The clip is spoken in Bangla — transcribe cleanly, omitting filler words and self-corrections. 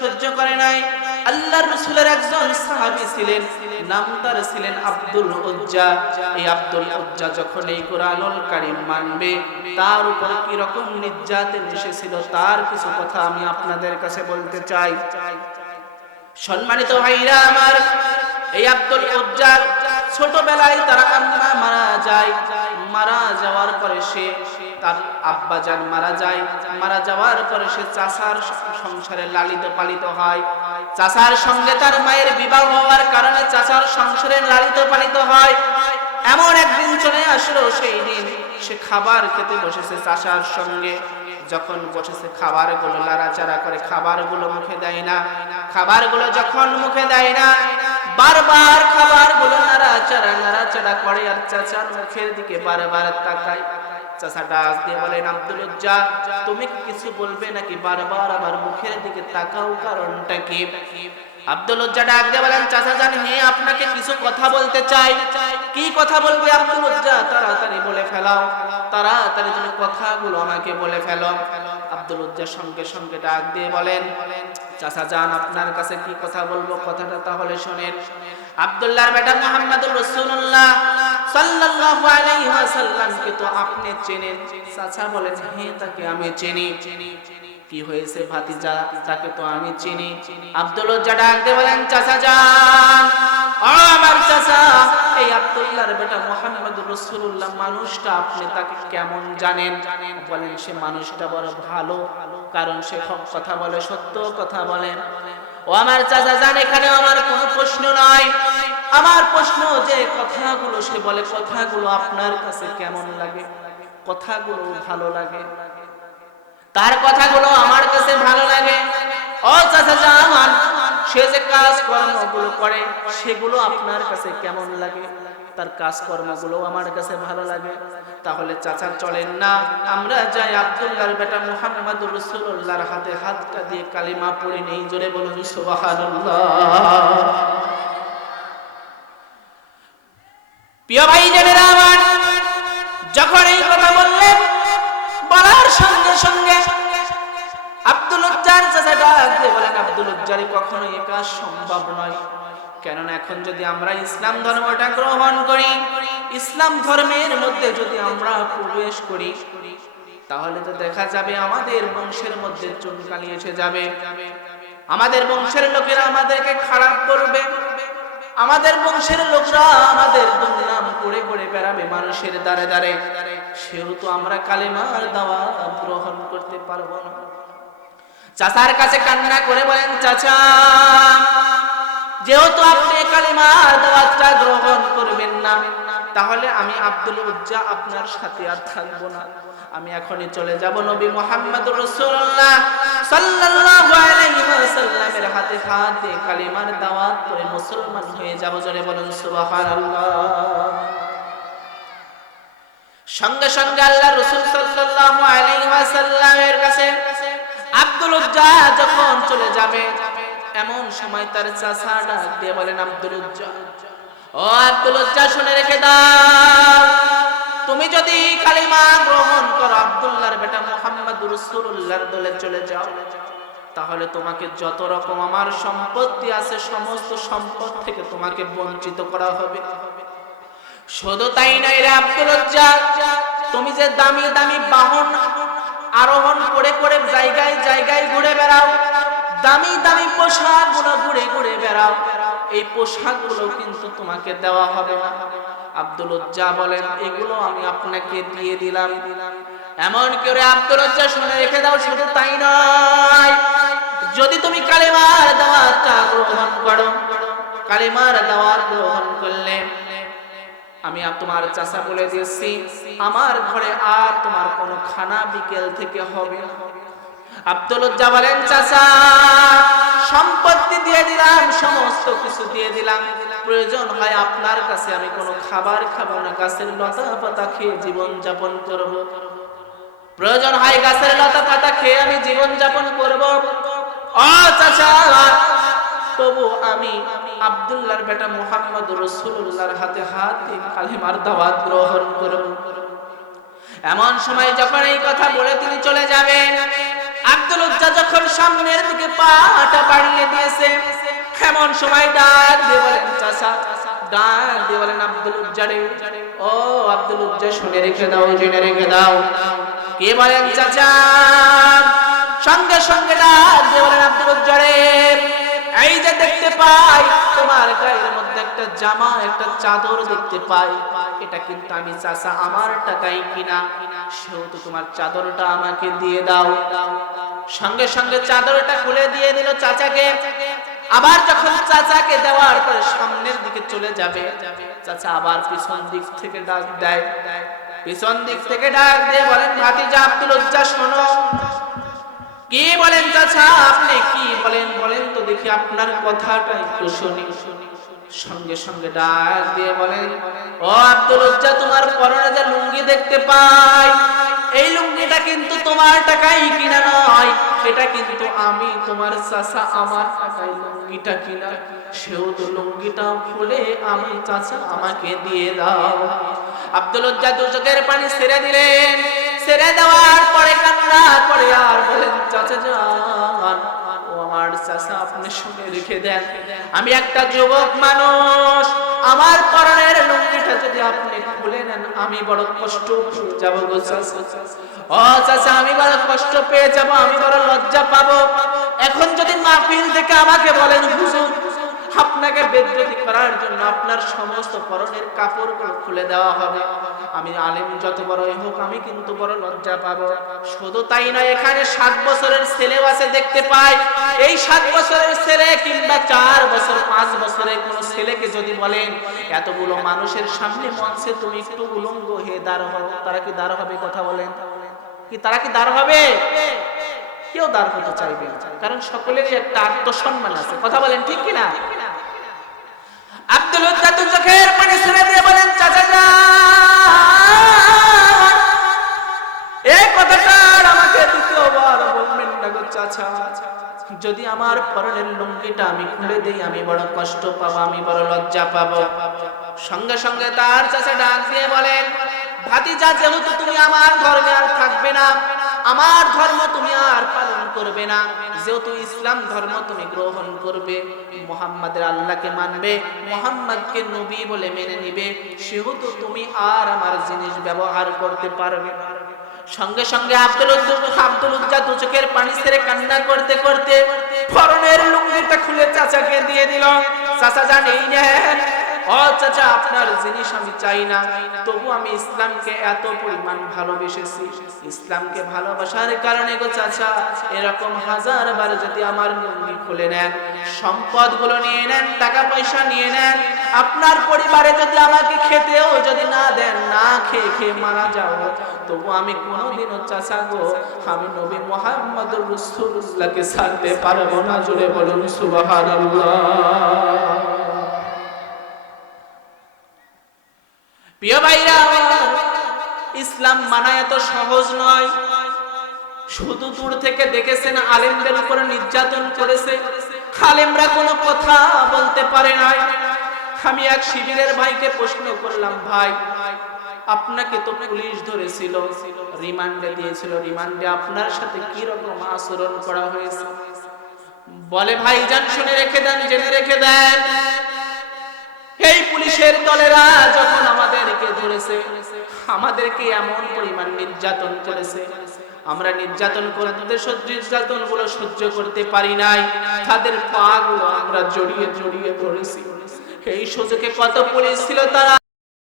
সহ্য করে নাই। আল্লাহর রাসূলের একজন সাহাবী ছিলেন, নাম তার ছিলেন আব্দুল উজ্জা। এই আব্দুল উজ্জা যখন এই কোরআনুল কারীম মানবে, তার উপর কি রকম নির্যাতন এসেছিল তার কিছু কথা আমি আপনাদের কাছে বলতে চাই। সম্মানিত ভাইরা আমার, এই আব্দুল উজ্জা ছোটবেলায় তার আম্মা মারা যায়। মারা যাওয়ার পরে সে তার আব্বাজান মারা যায়। মারা যাওয়ার পরে সে চাচার সংসারে লালিত পালিত হয়। চাচার সঙ্গে তার মায়ের বিবাহ হওয়ার কারণে চাচার সংসারে লালিত পালিত হয়। এমন একদিন চলে আসলো, সেই দিন সে খাবার খেতে বসেছে চাচার সঙ্গে। যখন বসেছে খাবারগুলো লাড়াচাড়া করে, খাবারগুলো মুখে দেয় না। খাবারগুলো যখন মুখে দেয় না, বারবার খাবারগুলো নাড়াচাড়া করে আর চাচার মুখের দিকে বারবার তাকায়। চাচা ডাক দিয়ে বলেন, আব্দুল উজ্জা, তুমি কিছু বলবে নাকি বারবার আমার মুখের দিকে তাকাও, কারণটা কি? আব্দুল উজ্জা ডাক দিয়ে বলেন, চাচা জান, হ্যাঁ আপনাকে কিছু কথা বলতে চাই। কি কথা বলবে আব্দুল উজ্জা? তাড়াতাড়ি বলে ফেলাও, তাড়াতাড়ি তুমি কথাগুলো আমাকে বলে ফেলো। আব্দুল উজ্জা সঙ্গে সঙ্গে ডাক দিয়ে বলেন, চাচা জান, আপনার কাছে কি কথা বলবো, কথাটা তাহলে শুনেন। আব্দুল্লাহর বেটা মুহাম্মদুর রাসূলুল্লাহ সাল্লাল্লাহু আলাইহি ওয়াসাল্লামকে তো আপনি চেনেন? চাচা বলেন, হ্যাঁ তাকে আমি চিনি। কি হয়েছে ভাতিজা, তাকে তো আমি চিনি। আব্দুল উজ্জা ডাক দিয়ে বলেন, চাচা জান, ও আমার চাচা, এই আব্দুল্লাহর বেটা মুহাম্মদুর রাসূলুল্লাহ মানুষটা আপনি তাকে কেমন জানেন? বলেন, সে মানুষটা বড় ভালো, কারণ সে হক কথা বলে, সত্য কথা বলে। ও আমার চাচা জান, এখানে আমার কোনো প্রশ্ন নয়। আমার প্রশ্ন যে কথাগুলো সে বলে, কথাগুলো আপনার কাছে কেমন লাগে? কথাগুলো ভালো লাগে, তার কথাগুলো আমার কাছে ভালো লাগে। ও চাচা জান, সে যে কাজ কর্মগুলো করে সেগুলো আপনার কাছে কেমন লাগে? তার কাজ কর্মগুলো আমার কাছে ভালো লাগে। তাহলে চাচা চলেন না, আমরা যাই আব্দুল্লাহর বেটা মুহাম্মদুর রাসূলুল্লাহর হাতে হাতটা দিয়ে কালিমা পড়ে নেই। জোরে বলুন সুবহানাল্লাহ। প্রিয় ভাইজানেরা আমার, যখন এই কথা বললেন, বলার সঙ্গে সঙ্গে আব্দুল উজ্জার চাচা ডাক দিয়ে বলেন, আব্দুল উজ্জার কখনোই এ কাজ সম্ভব নয়। কেননা এখন যদি আমরা ইসলাম ধর্মটা গ্রহণ করি, ইসলাম ধর্মের মধ্যে যদি আমরা প্রবেশ করি, তাহলে তো দেখা যাবে আমাদের বংশের মধ্যে চুনকালি এসে যাবে। আমাদের বংশের লোকেরা আমাদেরকে খারাপ করবে। আমাদের বংশের লোকরা আমাদের দুর্নাম করে করে বেড়াবে মানুষের দ্বারে দ্বারে। সেহেতু আমরা কালেমার দাওয়াত গ্রহণ করতে পারবো না। চাচার কাছে কান্না করে বলেন, চাচা, যেহেতু আপনি কালেমার দাওয়াতটা গ্রহণ করবেন না, তাহলে আমি আব্দুল উজ্জা আপনার সাথে আর থাকবো না। আমি এখনই চলে যাব নবী মুহাম্মদুর রাসূলুল্লাহ সাল্লাল্লাহু আলাইহি ওয়াসাল্লামের হাতে হাত দিয়ে কালিমার দাওয়াত করে মুসলমান হয়ে যাব। জোরে বলুন সুবহানাল্লাহ। সঙ্গে সঙ্গে আল্লাহর রাসূল সাল্লাল্লাহু আলাইহি ওয়াসাল্লামের কাছে আব্দুল উজ্জা যখন চলে যাবে, এমন সময় তার চাচা ডাক দিয়ে বলেন, আব্দুল উজ্জা, ও আব্দুল উজ্জা, শুনে রেখে দাও, তুমি যদি কালিমা গ্রহণ করো, আব্দুল্লাহর বেটা মুহাম্মদুর রাসূলুল্লাহর দলে চলে যাও, তাহলে তোমাকে যত রকম আমার সম্পত্তি আছে সমস্ত সম্পদ থেকে তোমাকে বঞ্চিত করা হবে। শুধু তাই নয় রে আব্দুল উজ্জা, তুমি যে দামি দামি বাহন আরোহণ করে করে জায়গায় জায়গায় ঘুরে বেড়াও, দামি দামি পোশাকগুলো ঘুরে ঘুরে বেড়াও, এই পোশাকগুলো কিন্তু তোমাকে দেওয়া হবে না। আব্দুল উজ্জা বলেন, এগুলো আমি আপনাকে দিয়ে দিলাম। এমন করে আব্দুল উজ্জা, শুনে রেখে দাও, শুধু তাই নয়, যদি তুমি কালেমার দাওয়াতটা গ্রহণ করো, কালেমার দাওয়াত গ্রহণ করলে আমি তোমার চাচা বলে দিয়েছি, আমার ঘরে আর তোমার কোনো খানা বিকেল থেকে হবে না। আব্দুল উজ্জা বলেন, চাচা, সম্পত্তি দিয়ে দিলাম, সমস্ত কিছু দিয়ে দিলাম, প্রয়োজন হয় আপনার কাছে আমি কোনো খাবার খাবো না, গাছের লতা পাতা খেয়ে জীবন যাপন করব। প্রয়োজন হয় গাছের লতা পাতা খেয়ে আমি জীবন যাপন করব। ও চাচা, তবু আমি আব্দুল্লাহর বেটা মুহাম্মদুর রাসূলুল্লাহর হাতে হাত দিয়ে কালিমার দাওয়াত গ্রহণ করব। এমন সময় যখন এই কথা বলে তিনি চলে যাবেন, আব্দুল উজ্জা যখন সামনের দিকে পাটা বাড়িয়ে দিয়েছে, এমন সময় ডাক দিয়ে বলেন চাচা, ডাক দিয়ে বলেন আব্দুল উজ্জা রে, ও আব্দুল উজ্জা শুনে রেখে দাও, জেনে রেখে দাও। কে বলেন চাচা? সঙ্গে সঙ্গে ডাক দিয়ে বলেন আব্দুল উজ্জা রে, এই যে দেখতে পাই তোমার গায়ের মধ্যে একটা জামা, একটা চাদর দেখতে পাই, এটা কিন্তু আমি চাচা আমার টাকায় কিনা, সেহেতু তোমার চাদরটা আমাকে দিয়ে দাও। সঙ্গে সঙ্গে চাদরটা খুলে দিয়ে দিল চাচাকে। আবার যখন চাচাকে দেওয়ার পরে সামনের দিকে চলে যাবে, চাচা আবার পিছন দিক থেকে ডাক দেয়, পিছন দিক থেকে ডাক দিয়ে বলেন ভাতিজা আব্দুল উজ্জা শোনো। কি বলেন চাচা? আপনি কি বলেন বলেন তো দেখি, আপনার কথাটা একটু শুনি। সঙ্গে সঙ্গে ডাক দিয়ে বলেন, ও আব্দুল উজ্জা, তোমার পরনে যে লুঙ্গি দেখতে পাই, এই লুঙ্গিটা কিন্তু তোমার টাকায় কিনা নয়, এটা কিন্তু আমি তোমার চাচা আমার টাকায় লুঙ্গিটা কিনা, সেহেতু লুঙ্গিটা খুলে আমি চাচা আমাকে দিয়ে দাও। আব্দুল উজ্জা দু চোখের পানি ছেড়ে দিলেন। ছেড়ে দেওয়ার পরে কান্না করে আর বলেন চাচা জান, ও আমার চাচা আপনি শুনে রেখে দেন, আমি একটা যুবক মানুষ, আমার পরনের লুঙ্গিটা যদি আপনি খুলে নেন আমি বড় কষ্ট পেয়ে যাব গো চাচা। ও চাচা আমি বড় কষ্ট পেয়ে যাব, আমি বড় লজ্জা পাবো। এখন যদি মাহফিল থেকে আমাকে বলেন হুজুর আপনাকে বেজ্জতি করার জন্য আপনার সমস্ত পরনের কাপড়গুলো খুলে দেওয়া হবে, আমি আলেম যত বড়ই হোক আমি কিন্তু বড় লজ্জা পাবো। শুধু তাই নয়, এখানে 7 বছরের ছেলেও আছে দেখতে পাই, এই 7 বছরের ছেলে কিংবা 4 বছর 5 বছরের কোন ছেলেকে যদি বলেন এতগুলো মানুষের সামনে মঞ্চে তুমি একটু উলঙ্গ হয়ে দাঁড় হও, তারা কি দাঁড় হবে? কথা বলেন, কি তারা কি দাঁড় হবে? কেউ দাঁড় হতে চাইবে না, কারণ সকলেরই একটা আত্মসম্মান আছে। কথা বলেন ঠিক কিনা? আব্দুল উজ্জা দু চোখের পানি ছেড়ে দিয়ে বলেন চাচা যান, এই কথাটা আমাকে দ্বিতীয়বার বলবেন না গো চাচা। যদি আমার পরনের লুঙ্গিটা আমি খুলে দেই আমি বড় কষ্ট পাবো, আমি বড় লজ্জা পাবো। সঙ্গে সঙ্গে তার চাচা ডাক দিয়ে বলেন ভাতিজা, যেহেতু তুমি আমার ধর্মে আর থাকবে না, আমার ধর্ম তুমি আর পালন করবে না, যেহেতু ইসলাম ধর্ম তুমি গ্রহণ করবে, মুহাম্মাদের আল্লাহকে মানবে, মুহাম্মাদকে নবী বলে মেনে নিবে, সেহেতু তুমি আর আমার জিনিস ব্যবহার করতে পারবে না। সঙ্গে সঙ্গে আব্দুল উজ্জা দু চোখের পানি ছেড়ে কান্না করতে করতে পরনের লুঙ্গিটা খুলে চাচাকে দিয়ে দিল। চাচা জান এই নেন, ও চাচা আপনার জিনিস আমি চাই না, তবু আমি ইসলামকে এত পরিমাণ ভালোবেসেছি, ইসলামকে ভালোবাসার কারণে গো চাচা এরকম 1000 বার যদি আমার লুঙ্গি খুলে নেন, সম্পদগুলো নিয়ে নেন, টাকা পয়সা নিয়ে নেন, আপনার পরিবারে যদি আমাকে খেতেও যদি না দেন, না খেয়ে খেয়ে মারা যাও, তবু আমি কোনোদিনও চাচা গো আমি নবী মুহাম্মদুর রাসূলুল্লাহকে ছাড়তে পারবো না। জোরে বলুন সুবহানাল্লাহ। প্রিয় ভাইরা, ইসলাম মানা এত সহজ নয়। শুধু দূর থেকে দেখেছেন আলেমদের উপরে নির্যাতন করেছে, আলেমরা কোনো কথা বলতে পারে নাই। আমি এক শিবিরের ভাইকে প্রশ্ন করলাম, ভাই আপনাকে তো পুলিশ ধরেছিল, রিমান্ডে দিয়েছিল, রিমান্ডে আপনার সাথে কি রকম আচরণ করা হয়েছে? বলে ভাইজান শুনে রেখে দেন, জেনে রেখে দেন, এই পুলিশের দলেরা যখন আমাদেরকে ধরেছে, আমাদেরকে এমন পরিমাণ নির্যাতন করেছে, আমরা নির্যাতন গুলো সহ্য করতে পারি নাই, তাদের পা গুলো আমরা জড়িয়ে জড়িয়ে ধরেছি। এই সুযোগে কত পুলিশ ছিল তারা